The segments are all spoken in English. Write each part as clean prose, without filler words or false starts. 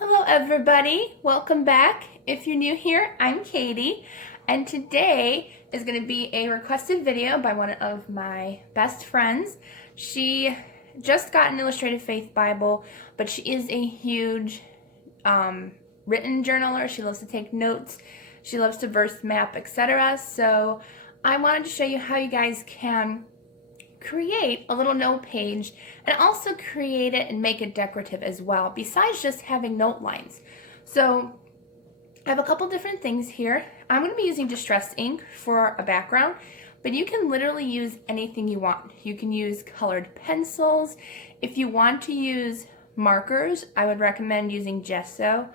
Hello everybody, welcome back. If you're new here, I'm Katie, and today is going to be a requested video by one of my best friends. She just got an Illustrated Faith Bible, but she is a huge written journaler. She loves to take notes, she loves to verse map, etc. So I wanted to show you how you guys can create a little note page and also create it and make it decorative as well, besides just having note lines. So I have a couple different things here. I'm going to be using distress ink for a background, but you can literally use anything you want. You can use colored pencils. If you want to use markers, I would recommend using gesso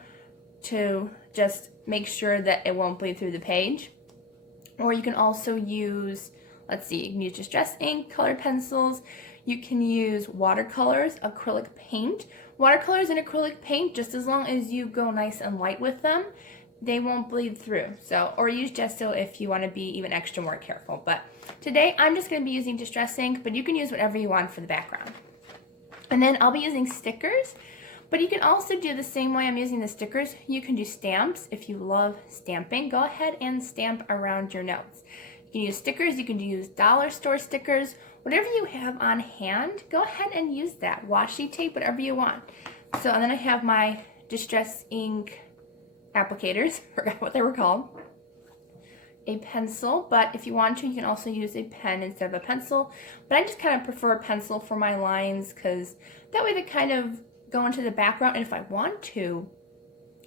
to just make sure that it won't bleed through the page. Or you can also use, let's see, you can use distress ink, colored pencils. You can use watercolors, acrylic paint. Watercolors and acrylic paint, just as long as you go nice and light with them, they won't bleed through. So, or use gesso if you want to be even extra more careful. But today I'm just going to be using distress ink, but you can use whatever you want for the background. And then I'll be using stickers, but you can also do the same way I'm using the stickers. You can do stamps. If you love stamping, go ahead and stamp around your notes. You can use stickers, you can use dollar store stickers, whatever you have on hand, go ahead and use that. Washi tape, whatever you want. So, and then I have my distress ink applicators, forgot what they were called. A pencil, but if you want to, you can also use a pen instead of a pencil. But I just kind of prefer a pencil for my lines because that way they kind of go into the background, and if I want to,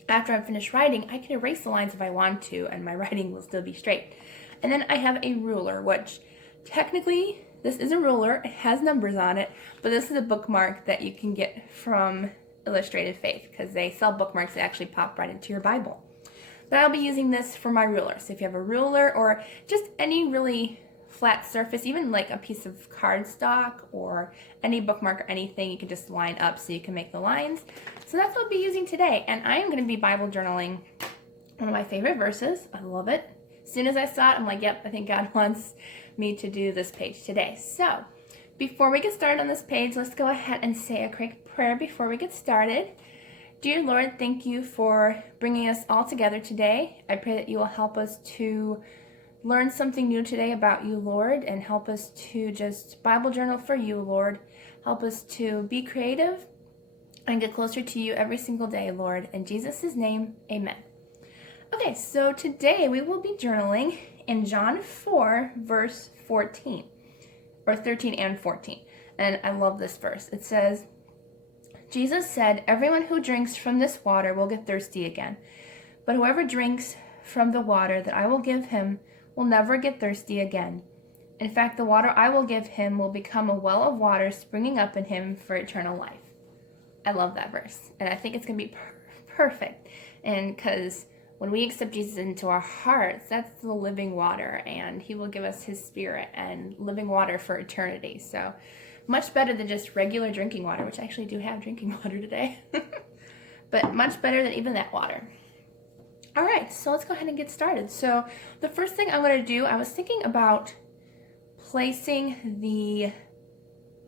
after I'm finished writing, I can erase the lines if I want to, and my writing will still be straight. And then I have a ruler, which technically this is a ruler. It has numbers on it, but this is a bookmark that you can get from Illustrated Faith because they sell bookmarks that actually pop right into your Bible. But I'll be using this for my ruler. So if you have a ruler or just any really flat surface, even like a piece of cardstock or any bookmark or anything, you can just line up so you can make the lines. So that's what I'll be using today. And I am going to be Bible journaling one of my favorite verses. I love it. As soon as I saw it, I'm like, yep, I think God wants me to do this page today. So before we get started on this page, let's go ahead and say a quick prayer before we get started. Dear Lord, thank you for bringing us all together today. I pray that you will help us to learn something new today about you, Lord, and help us to just Bible journal for you, Lord. Help us to be creative and get closer to you every single day, Lord. In Jesus' name, amen. Okay, so today we will be journaling in John 4, verse 14, or 13 and 14. And I love this verse. It says, Jesus said, "Everyone who drinks from this water will get thirsty again. But whoever drinks from the water that I will give him will never get thirsty again. In fact, the water I will give him will become a well of water springing up in him for eternal life." I love that verse. And I think it's going to be perfect. And because when we accept Jesus into our hearts, that's the living water, and he will give us his spirit and living water for eternity. So much better than just regular drinking water, which I actually do have drinking water today. But much better than even that water. All right, so let's go ahead and get started. So the first thing I'm going to do, I was thinking about placing the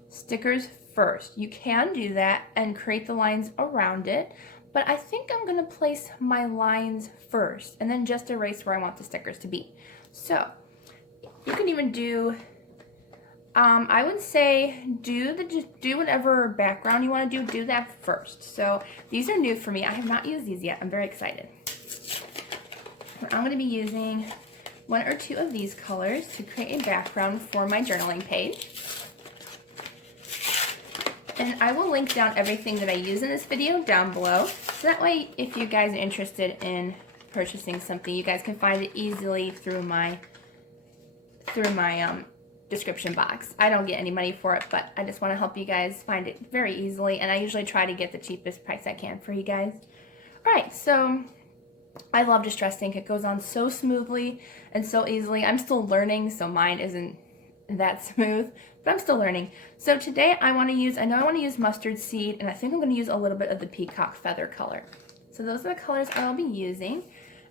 stickers first. You can do that and create the lines around it, but I think I'm going to place my lines first and then just erase where I want the stickers to be. So you can even do, I would say do whatever background you want to do that first. So these are new for me. I have not used these yet. I'm very excited. I'm going to be using one or two of these colors to create a background for my journaling page. And I will link down everything that I use in this video down below. So that way, if you guys are interested in purchasing something, you guys can find it easily through my description box. I don't get any money for it, but I just want to help you guys find it very easily. And I usually try to get the cheapest price I can for you guys. All right, so I love distress ink. It goes on so smoothly and so easily. I'm still learning, so mine isn't that smooth, but I'm still learning. So today I want to use mustard seed, and I think I'm going to use a little bit of the peacock feather color. So those are the colors I'll be using.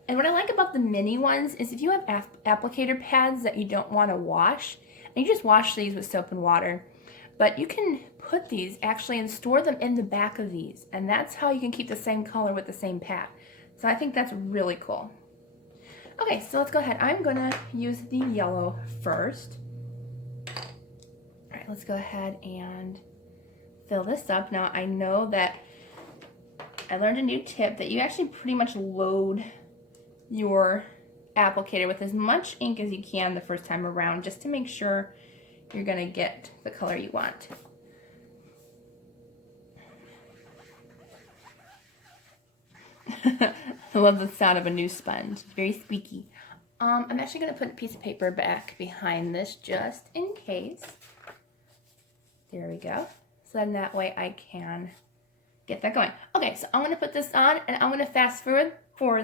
And what I like about the mini ones is if you have applicator pads that you don't want to wash, and you just wash these with soap and water, but you can put these actually and store them in the back of these. And that's how you can keep the same color with the same pad. So I think that's really cool. Okay, so let's go ahead. I'm gonna use the yellow first. All right, let's go ahead and fill this up. Now I know that I learned a new tip that you actually pretty much load your applicator with as much ink as you can the first time around, just to make sure you're gonna get the color you want. I love the sound of a new sponge. It's very squeaky. I'm actually gonna put a piece of paper back behind this just in case. There we go. So then that way I can get that going. Okay, so I'm gonna put this on and I'm gonna fast forward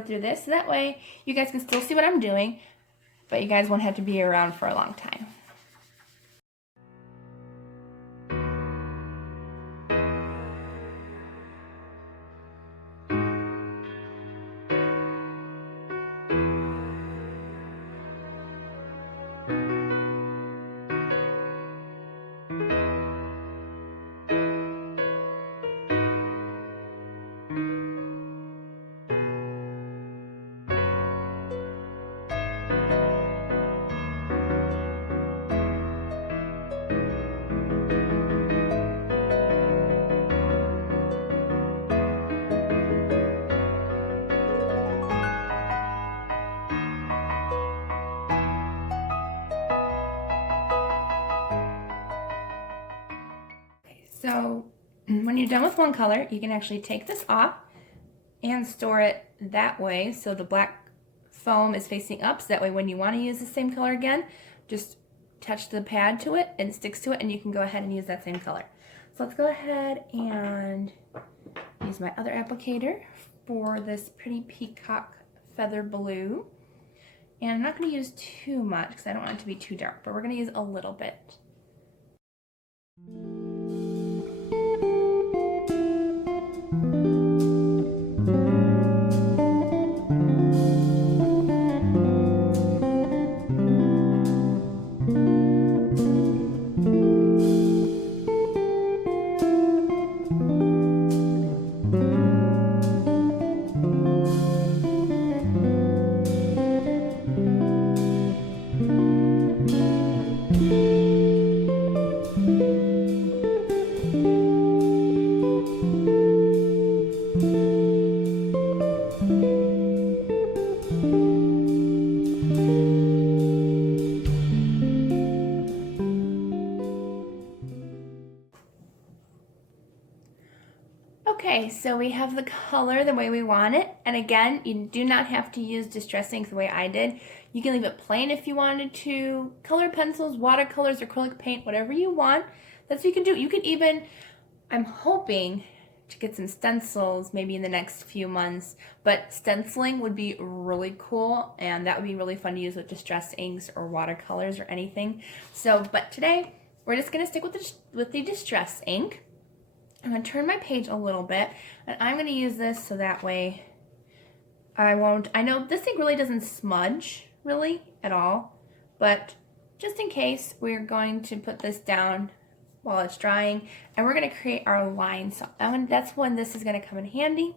through this. So that way you guys can still see what I'm doing, but you guys won't have to be around for a long time. So when you're done with one color, you can actually take this off and store it that way. So the black foam is facing up, so that way when you want to use the same color again, just touch the pad to it and it sticks to it and you can go ahead and use that same color. So let's go ahead and use my other applicator for this pretty peacock feather blue. And I'm not going to use too much because I don't want it to be too dark, but we're going to use a little bit. Okay, so we have the color the way we want it. And again, you do not have to use distress ink the way I did. You can leave it plain if you wanted to. Color pencils, watercolors, acrylic paint, whatever you want. That's what you can do. You can even, I'm hoping to get some stencils maybe in the next few months. But stenciling would be really cool. And that would be really fun to use with distress inks or watercolors or anything. So, but today, we're just going to stick with the distress ink. I'm going to turn my page a little bit, and I'm going to use this so that way I know this ink really doesn't smudge, really, at all, but just in case, we're going to put this down while it's drying, and we're going to create our lines. So that's when this is going to come in handy,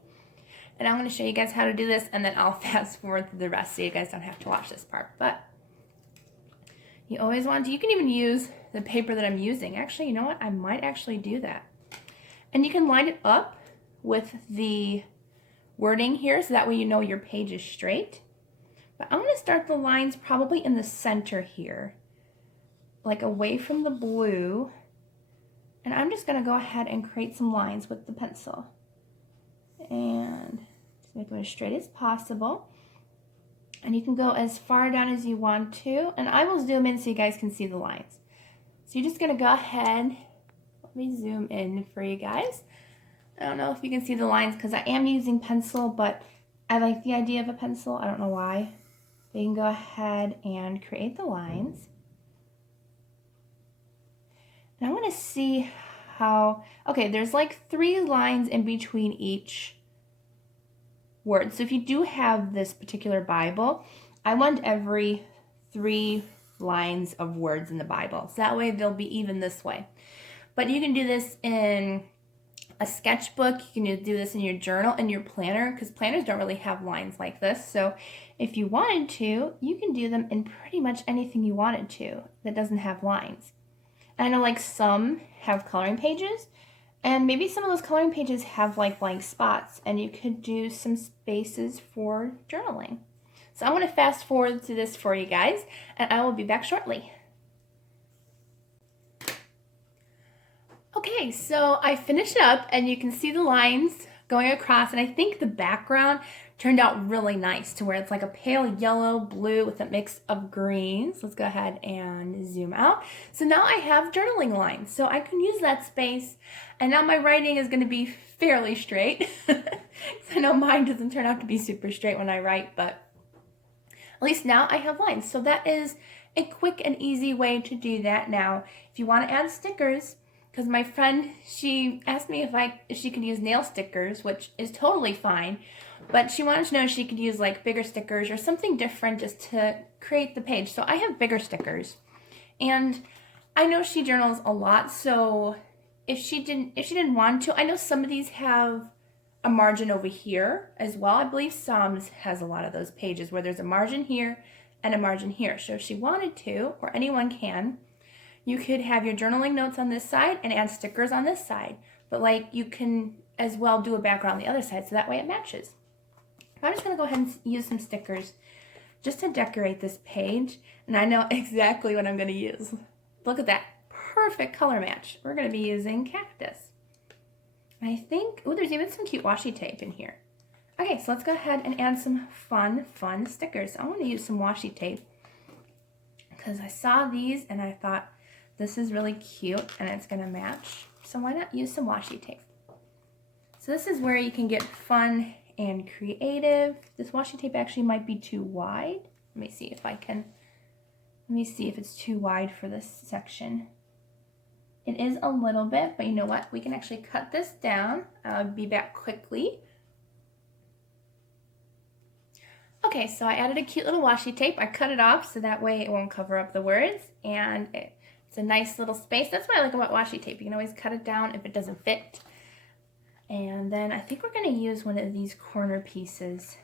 and I'm going to show you guys how to do this, and then I'll fast forward through the rest so you guys don't have to watch this part, but you always want to, you can even use the paper that I'm using. Actually, you know what? I might actually do that. And you can line it up with the wording here so that way you know your page is straight. But I'm going to start the lines probably in the center here, like away from the blue. And I'm just going to go ahead and create some lines with the pencil. And just make them as straight as possible. And you can go as far down as you want to. And I will zoom in so you guys can see the lines. So you're just going to go ahead. Let me zoom in for you guys. I don't know if you can see the lines because I am using pencil, but I like the idea of a pencil. I don't know why. But you can go ahead and create the lines. And I want to see how, okay, there's like 3 lines in between each word. So if you do have this particular Bible, I want every 3 lines of words in the Bible. So that way they'll be even this way. But you can do this in a sketchbook, you can do this in your journal, in your planner, because planners don't really have lines like this. So if you wanted to, you can do them in pretty much anything you wanted to that doesn't have lines. I know like some have coloring pages, and maybe some of those coloring pages have like blank spots, and you could do some spaces for journaling. So I'm going to fast forward to this for you guys, and I will be back shortly. Okay, so I finished up, and you can see the lines going across, and I think the background turned out really nice to where it's like a pale yellow blue with a mix of greens. Let's go ahead and zoom out. So now I have journaling lines, so I can use that space, and now my writing is going to be fairly straight. I know mine doesn't turn out to be super straight when I write, but at least now I have lines. So that is a quick and easy way to do that. Now, if you want to add stickers, because my friend, she asked me if she could use nail stickers, which is totally fine, but she wanted to know if she could use like bigger stickers or something different just to create the page. So I have bigger stickers, and I know she journals a lot, so if she didn't want to, I know some of these have a margin over here as well. I believe Psalms has a lot of those pages where there's a margin here and a margin here. So if she wanted to, or anyone can, you could have your journaling notes on this side and add stickers on this side. But like you can as well do a background on the other side so that way it matches. I'm just going to go ahead and use some stickers just to decorate this page. And I know exactly what I'm going to use. Look at that. Perfect color match. We're going to be using cactus. And I think, oh, there's even some cute washi tape in here. Okay, so let's go ahead and add some fun stickers. I want to use some washi tape because I saw these and I thought this is really cute and it's going to match. So why not use some washi tape? So this is where you can get fun and creative. This washi tape actually might be too wide. Let me see if it's too wide for this section. It is a little bit, but you know what? We can actually cut this down. I'll be back quickly. Okay, so I added a cute little washi tape. I cut it off so that way it won't cover up the words, and it's a nice little space. That's what I like about washi tape. You can always cut it down if it doesn't fit. And then I think we're going to use one of these corner pieces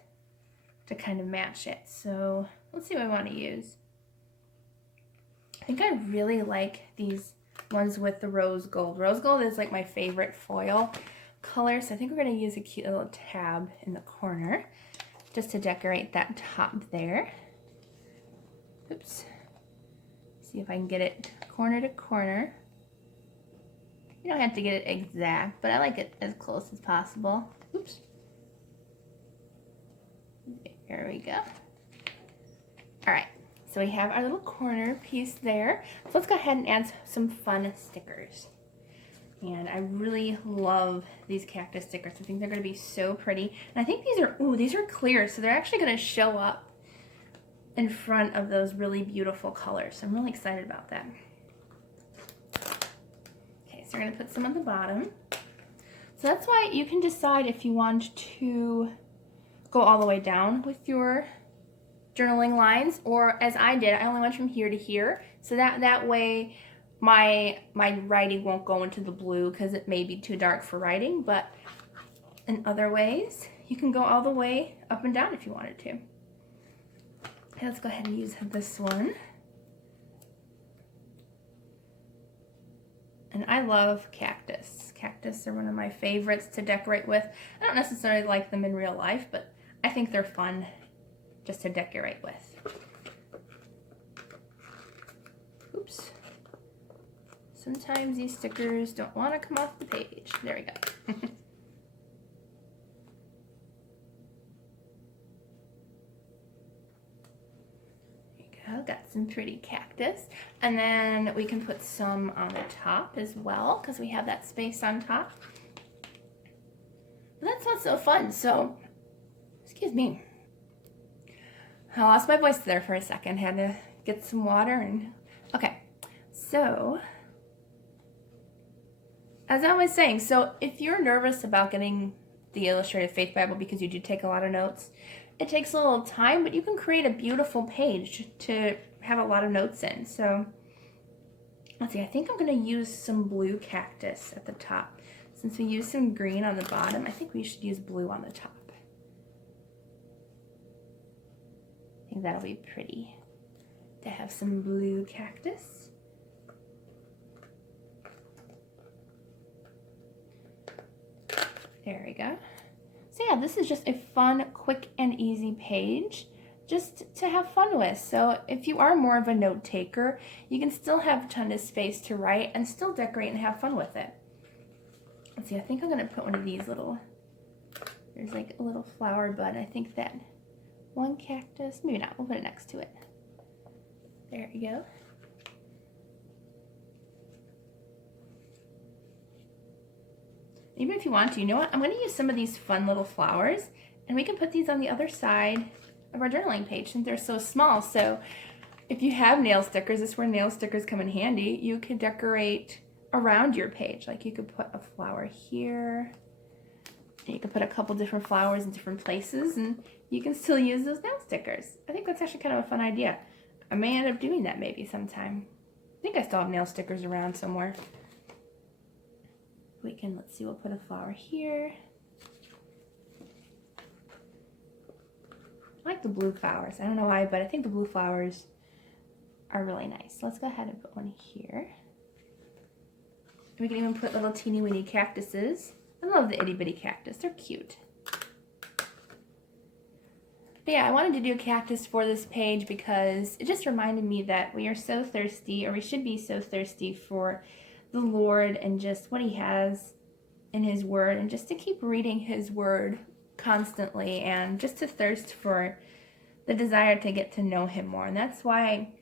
to kind of match it. So let's see what I want to use. I think I really like these ones with the rose gold. Rose gold is like my favorite foil color, so I think we're going to use a cute little tab in the corner just to decorate that top there. Oops. See if I can get it corner to corner. You don't have to get it exact, but I like it as close as possible. Oops. There we go. All right. So we have our little corner piece there. So let's go ahead and add some fun stickers. And I really love these cactus stickers. I think they're going to be so pretty. And I think these are clear, so they're actually going to show up in front of those really beautiful colors. So I'm really excited about that. Okay, so we're going to put some on the bottom. So that's why you can decide if you want to go all the way down with your journaling lines, or as I did, I only went from here to here, so that way my writing won't go into the blue because it may be too dark for writing. But in other ways, you can go all the way up and down if you wanted to. Okay, let's go ahead and use this one. And I love cactus. Cactus are one of my favorites to decorate with. I don't necessarily like them in real life, but I think they're fun just to decorate with. Oops. Sometimes these stickers don't want to come off the page. There we go. There you go. Got some pretty cactus. And then we can put some on the top as well because we have that space on top. But that's not so fun. So, excuse me. I lost my voice there for a second. Had to get some water and okay. So, as I was saying, so if you're nervous about getting the Illustrated Faith Bible because you do take a lot of notes, it takes a little time, but you can create a beautiful page to have a lot of notes in. So, let's see, I think I'm gonna use some blue cactus at the top. Since we used some green on the bottom, I think we should use blue on the top. I think that'll be pretty to have some blue cactus. There we go. So yeah, this is just a fun, quick, and easy page just to have fun with. So if you are more of a note taker, you can still have a ton of space to write and still decorate and have fun with it. Let's see, I think I'm gonna put one of these little, there's like a little flower bud. I think that one cactus, maybe not, we'll put it next to it. There we go. Even if you want to, you know what? I'm going to use some of these fun little flowers, and we can put these on the other side of our journaling page since they're so small. So if you have nail stickers, this is where nail stickers come in handy. You can decorate around your page. Like you could put a flower here, and you can put a couple different flowers in different places, and you can still use those nail stickers. I think that's actually kind of a fun idea. I may end up doing that maybe sometime. I think I still have nail stickers around somewhere. We can, let's see, we'll put a flower here. I like the blue flowers. I don't know why, but I think the blue flowers are really nice. Let's go ahead and put one here. We can even put little teeny weeny cactuses. I love the itty bitty cactus. They're cute. But yeah, I wanted to do a cactus for this page because it just reminded me that we are so thirsty, or we should be so thirsty for the Lord and just what he has in his word, and just to keep reading his word constantly, and just to thirst for the desire to get to know him more. And that's why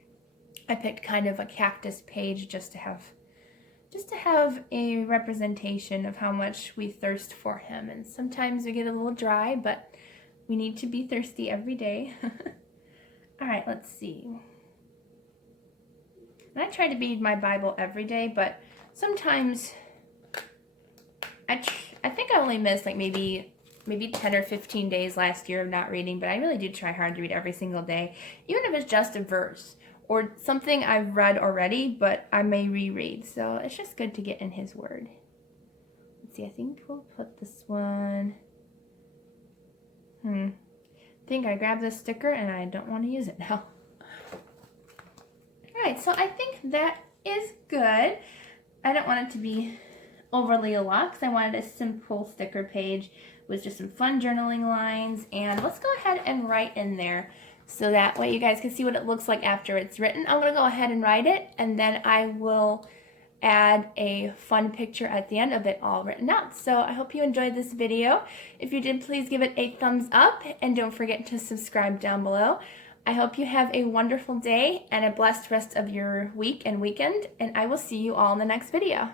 I picked kind of a cactus page, just to have a representation of how much we thirst for him. And sometimes we get a little dry, but we need to be thirsty every day. All right, let's see. And I try to read my Bible every day, but sometimes I think I only missed like maybe 10 or 15 days last year of not reading, but I really do try hard to read every single day, even if it's just a verse or something I've read already, but I may reread. So it's just good to get in his word. Let's see, I think we'll put this one. I think I grabbed this sticker and I don't want to use it now. Alright, so I think that is good. I don't want it to be overly a lot because I wanted a simple sticker page with just some fun journaling lines. And let's go ahead and write in there so that way you guys can see what it looks like after it's written. I'm going to go ahead and write it, and then I will add a fun picture at the end of it all written out. So I hope you enjoyed this video. If you did, please give it a thumbs up, and don't forget to subscribe down below. I hope you have a wonderful day and a blessed rest of your week and weekend, and I will see you all in the next video.